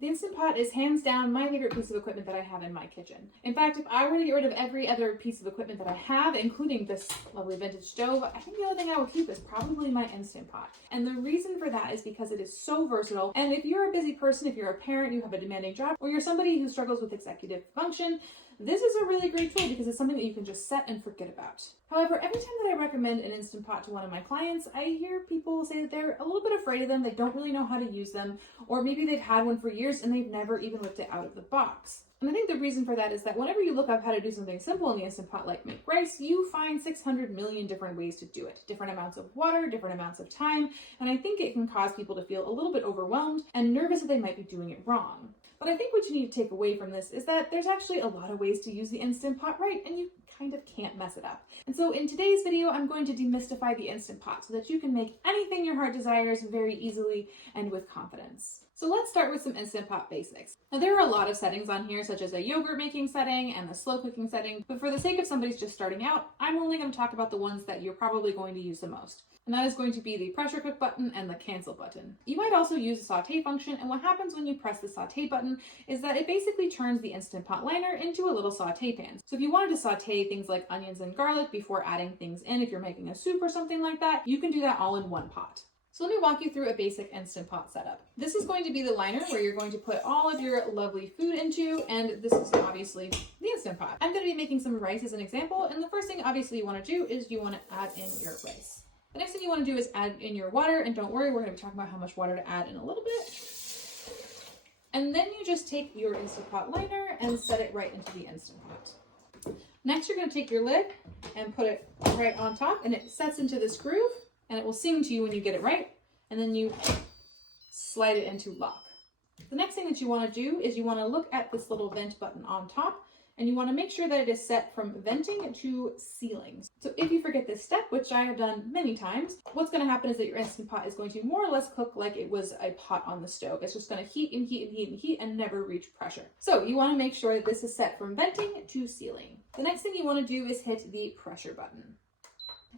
The Instant Pot is hands down my favorite piece of equipment that I have in my kitchen. In fact, if I were to get rid of every other piece of equipment that I have, including this lovely vintage stove, I think the only thing I would keep is probably my Instant Pot. And the reason for that is because it is so versatile. And if you're a busy person, if you're a parent, you have a demanding job, or you're somebody who struggles with executive function, this is a really great tool because it's something that you can just set and forget about. However, every time that I recommend an Instant Pot to one of my clients, I hear people say that they're a little bit afraid of them, they don't really know how to use them, or maybe they've had one for years and they've never even whipped it out of the box. And I think the reason for that is that whenever you look up how to do something simple in the Instant Pot like make rice, you find 600 million different ways to do it. Different amounts of water, different amounts of time, and I think it can cause people to feel a little bit overwhelmed and nervous that they might be doing it wrong. But I think what you need to take away from this is that there's actually a lot of ways to use the Instant Pot right, and you kind of can't mess it up. And so in today's video, I'm going to demystify the Instant Pot so that you can make anything your heart desires very easily and with confidence. So let's start with some Instant Pot basics. Now there are a lot of settings on here, such as a yogurt making setting and the slow cooking setting, but for the sake of somebody's just starting out, I'm only going to talk about the ones that you're probably going to use the most. And that is going to be the pressure cook button and the cancel button. You might also use the saute function, and what happens when you press the saute button is that it basically turns the Instant Pot liner into a little saute pan. So if you wanted to saute things like onions and garlic before adding things in, if you're making a soup or something like that, you can do that all in one pot. So let me walk you through a basic Instant Pot setup. This is going to be the liner where you're going to put all of your lovely food into, and this is obviously the Instant Pot. I'm going to be making some rice as an example, and the first thing obviously you want to do is you want to add in your rice. The next thing you want to do is add in your water, and don't worry, we're going to be talking about how much water to add in a little bit. And then you just take your Instant Pot liner and set it right into the Instant Pot. Next, you're going to take your lid and put it right on top, and it sets into this groove, and it will sing to you when you get it right, and then you slide it into lock. The next thing that you want to do is you want to look at this little vent button on top, and you want to make sure that it is set from venting to sealing. So if you forget this step, which I have done many times, what's going to happen is that your Instant Pot is going to more or less cook like it was a pot on the stove. It's just going to heat and heat and heat and heat and never reach pressure. So you want to make sure that this is set from venting to sealing. The next thing you want to do is hit the pressure button.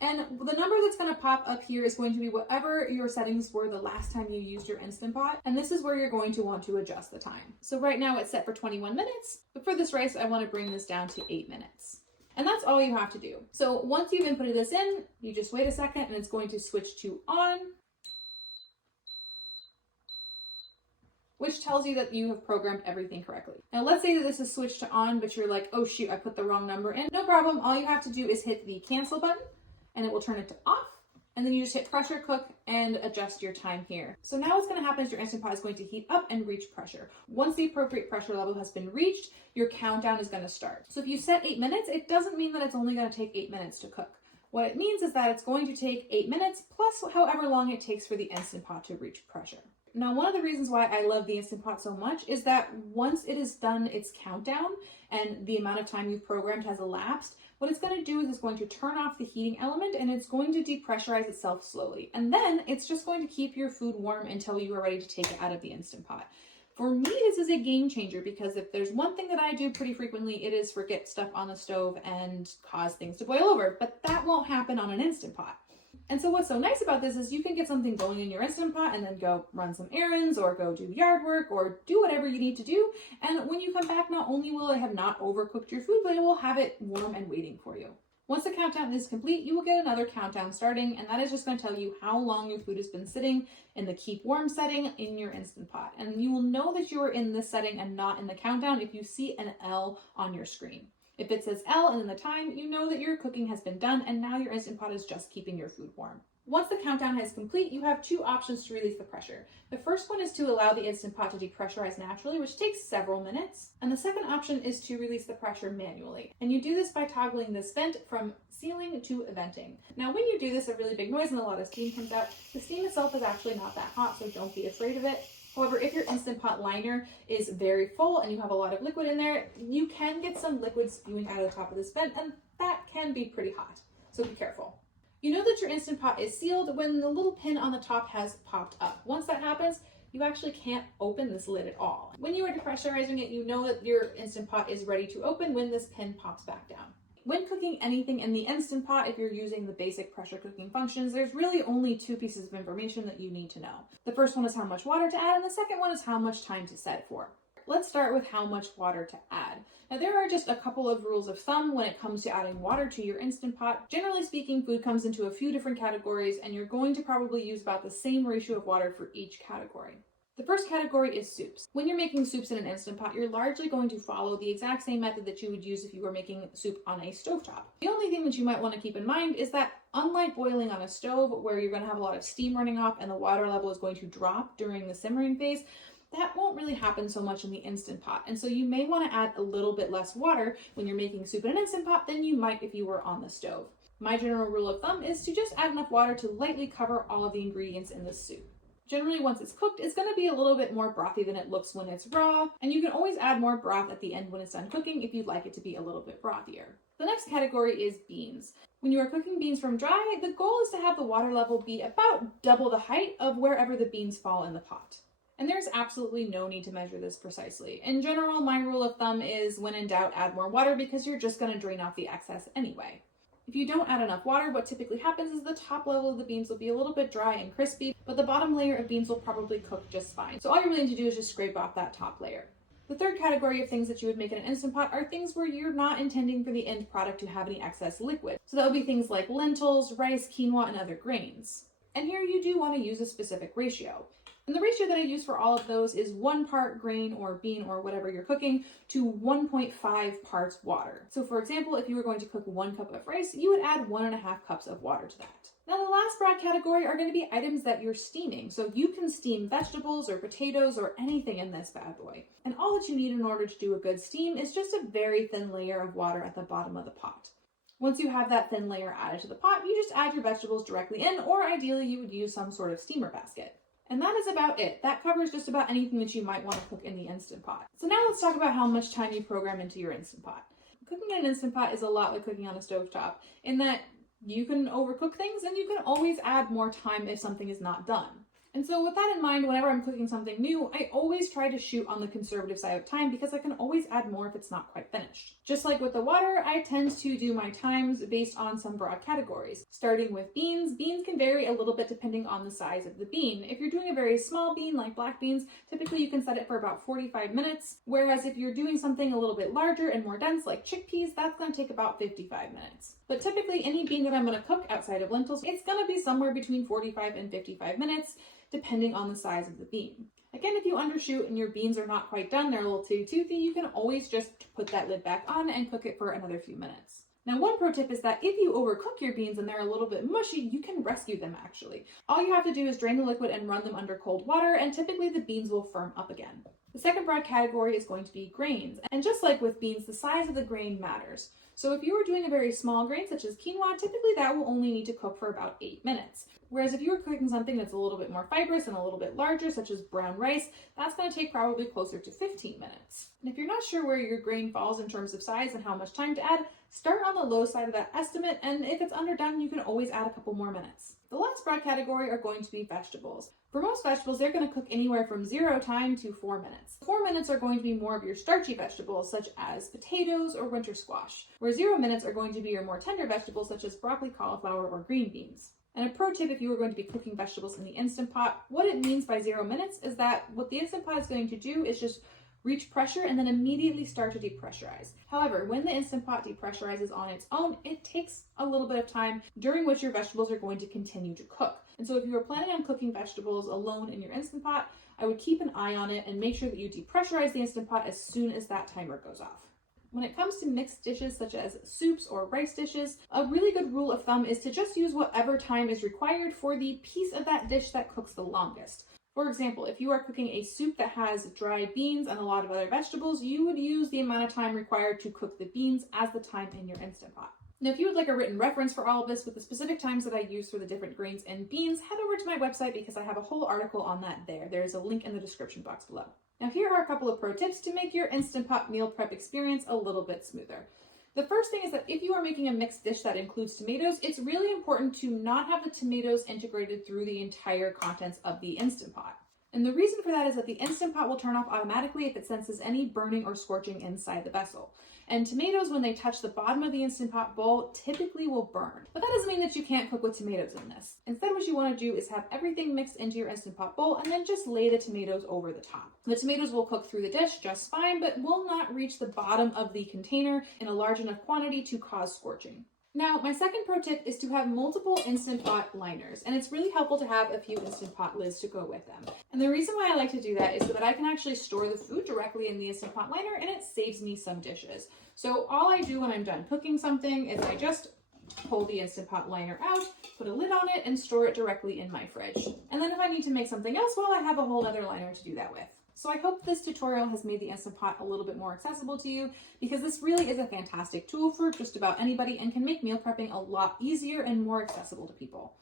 And the number that's going to pop up here is going to be whatever your settings were the last time you used your Instant Pot. And this is where you're going to want to adjust the time. So right now it's set for 21 minutes, but for this rice, I want to bring this down to 8 minutes. And that's all you have to do. So once you've inputted this in, you just wait a second and it's going to switch to on, which tells you that you have programmed everything correctly. Now let's say that this is switched to on, but you're like, oh shoot, I put the wrong number in. No problem, all you have to do is hit the cancel button, and it will turn it to off, and then you just hit pressure cook and adjust your time here. So now what's going to happen is your Instant Pot is going to heat up and reach pressure. Once the appropriate pressure level has been reached, your countdown is going to start. So if you set 8 minutes, it doesn't mean that it's only going to take 8 minutes to cook. What it means is that it's going to take 8 minutes plus however long it takes for the Instant Pot to reach pressure. Now, one of the reasons why I love the Instant Pot so much is that once it is done its countdown and the amount of time you've programmed has elapsed, what it's going to do is it's going to turn off the heating element and it's going to depressurize itself slowly. And then it's just going to keep your food warm until you are ready to take it out of the Instant Pot. For me, this is a game changer because if there's one thing that I do pretty frequently, it is forget stuff on the stove and cause things to boil over. But that won't happen on an Instant Pot. And so what's so nice about this is you can get something going in your Instant Pot and then go run some errands or go do yard work or do whatever you need to do. And when you come back, not only will it have not overcooked your food, but it will have it warm and waiting for you. Once the countdown is complete, you will get another countdown starting, and that is just going to tell you how long your food has been sitting in the keep warm setting in your Instant Pot. And you will know that you are in this setting and not in the countdown if you see an L on your screen. If it says L and in the time, you know that your cooking has been done and now your Instant Pot is just keeping your food warm. Once the countdown is complete, you have two options to release the pressure. The first one is to allow the Instant Pot to depressurize naturally, which takes several minutes. And the second option is to release the pressure manually. And you do this by toggling this vent from sealing to venting. Now, when you do this, a really big noise and a lot of steam comes out. The steam itself is actually not that hot, so don't be afraid of it. However, if your Instant Pot liner is very full and you have a lot of liquid in there, you can get some liquid spewing out of the top of this vent, and that can be pretty hot, so be careful. You know that your Instant Pot is sealed when the little pin on the top has popped up. Once that happens, you actually can't open this lid at all. When you are depressurizing it, you know that your Instant Pot is ready to open when this pin pops back down. When cooking anything in the Instant Pot, if you're using the basic pressure cooking functions, there's really only two pieces of information that you need to know. The first one is how much water to add, and the second one is how much time to set it for. Let's start with how much water to add. Now, there are just a couple of rules of thumb when it comes to adding water to your Instant Pot. Generally speaking, food comes into a few different categories, and you're going to probably use about the same ratio of water for each category. The first category is soups. When you're making soups in an Instant Pot, you're largely going to follow the exact same method that you would use if you were making soup on a stovetop. The only thing that you might want to keep in mind is that unlike boiling on a stove, where you're going to have a lot of steam running off and the water level is going to drop during the simmering phase, that won't really happen so much in the Instant Pot. And so you may want to add a little bit less water when you're making soup in an Instant Pot than you might if you were on the stove. My general rule of thumb is to just add enough water to lightly cover all of the ingredients in the soup. Generally, once it's cooked, it's going to be a little bit more brothy than it looks when it's raw, and you can always add more broth at the end when it's done cooking if you'd like it to be a little bit brothier. The next category is beans. When you are cooking beans from dry, the goal is to have the water level be about double the height of wherever the beans fall in the pot. And there's absolutely no need to measure this precisely. In general, my rule of thumb is when in doubt, add more water because you're just going to drain off the excess anyway. If you don't add enough water, what typically happens is the top level of the beans will be a little bit dry and crispy, but the bottom layer of beans will probably cook just fine. So all you really need to do is just scrape off that top layer. The third category of things that you would make in an Instant Pot are things where you're not intending for the end product to have any excess liquid. So that would be things like lentils, rice, quinoa, and other grains. And here you do want to use a specific ratio. And the ratio that I use for all of those is 1 part grain or bean or whatever you're cooking to 1.5 parts water. So for example, if you were going to cook 1 cup of rice, you would add 1.5 cups of water to that. Now the last broad category are going to be items that you're steaming. So you can steam vegetables or potatoes or anything in this bad boy. And all that you need in order to do a good steam is just a very thin layer of water at the bottom of the pot. Once you have that thin layer added to the pot, you just add your vegetables directly in, or ideally you would use some sort of steamer basket. And that is about it. That covers just about anything that you might want to cook in the Instant Pot. So now let's talk about how much time you program into your Instant Pot. Cooking in an Instant Pot is a lot like cooking on a stovetop, in that you can overcook things and you can always add more time if something is not done. And so with that in mind, whenever I'm cooking something new, I always try to shoot on the conservative side of time because I can always add more if it's not quite finished. Just like with the water, I tend to do my times based on some broad categories. Starting with beans, beans can vary a little bit depending on the size of the bean. If you're doing a very small bean like black beans, typically you can set it for about 45 minutes, whereas if you're doing something a little bit larger and more dense like chickpeas, that's going to take about 55 minutes. But typically any bean that I'm going to cook outside of lentils, it's going to be somewhere between 45 and 55 minutes, depending on the size of the bean. Again, if you undershoot and your beans are not quite done, they're a little too toothy, you can always just put that lid back on and cook it for another few minutes. Now, one pro tip is that if you overcook your beans and they're a little bit mushy, you can rescue them actually. All you have to do is drain the liquid and run them under cold water, and typically the beans will firm up again. The second broad category is going to be grains. And just like with beans, the size of the grain matters. So if you are doing a very small grain, such as quinoa, typically that will only need to cook for about 8 minutes. Whereas if you were cooking something that's a little bit more fibrous and a little bit larger, such as brown rice, that's going to take probably closer to 15 minutes. And if you're not sure where your grain falls in terms of size and how much time to add, start on the low side of that estimate, and if it's underdone, you can always add a couple more minutes. The last broad category are going to be vegetables. For most vegetables, they're going to cook anywhere from 0 time to 4 minutes. 4 minutes are going to be more of your starchy vegetables, such as potatoes or winter squash, where 0 minutes are going to be your more tender vegetables, such as broccoli, cauliflower, or green beans. And a pro tip if you are going to be cooking vegetables in the Instant Pot, what it means by 0 minutes is that what the Instant Pot is going to do is just reach pressure and then immediately start to depressurize. However, when the Instant Pot depressurizes on its own, it takes a little bit of time during which your vegetables are going to continue to cook. And so if you are planning on cooking vegetables alone in your Instant Pot, I would keep an eye on it and make sure that you depressurize the Instant Pot as soon as that timer goes off. When it comes to mixed dishes such as soups or rice dishes, a really good rule of thumb is to just use whatever time is required for the piece of that dish that cooks the longest. For example, if you are cooking a soup that has dried beans and a lot of other vegetables, you would use the amount of time required to cook the beans as the time in your Instant Pot. Now, if you would like a written reference for all of this with the specific times that I use for the different grains and beans, head over to my website because I have a whole article on that there. There is a link in the description box below. Now, here are a couple of pro tips to make your Instant Pot meal prep experience a little bit smoother. The first thing is that if you are making a mixed dish that includes tomatoes, it's really important to not have the tomatoes integrated through the entire contents of the Instant Pot. And the reason for that is that the Instant Pot will turn off automatically if it senses any burning or scorching inside the vessel. And tomatoes, when they touch the bottom of the Instant Pot bowl, typically will burn. But that doesn't mean that you can't cook with tomatoes in this. Instead, what you want to do is have everything mixed into your Instant Pot bowl and then just lay the tomatoes over the top. The tomatoes will cook through the dish just fine, but will not reach the bottom of the container in a large enough quantity to cause scorching. Now, my second pro tip is to have multiple Instant Pot liners, and it's really helpful to have a few Instant Pot lids to go with them. And the reason why I like to do that is so that I can actually store the food directly in the Instant Pot liner, and it saves me some dishes. So all I do when I'm done cooking something is I just pull the Instant Pot liner out, put a lid on it, and store it directly in my fridge. And then if I need to make something else, well, I have a whole other liner to do that with. So I hope this tutorial has made the Instant Pot a little bit more accessible to you, because this really is a fantastic tool for just about anybody and can make meal prepping a lot easier and more accessible to people.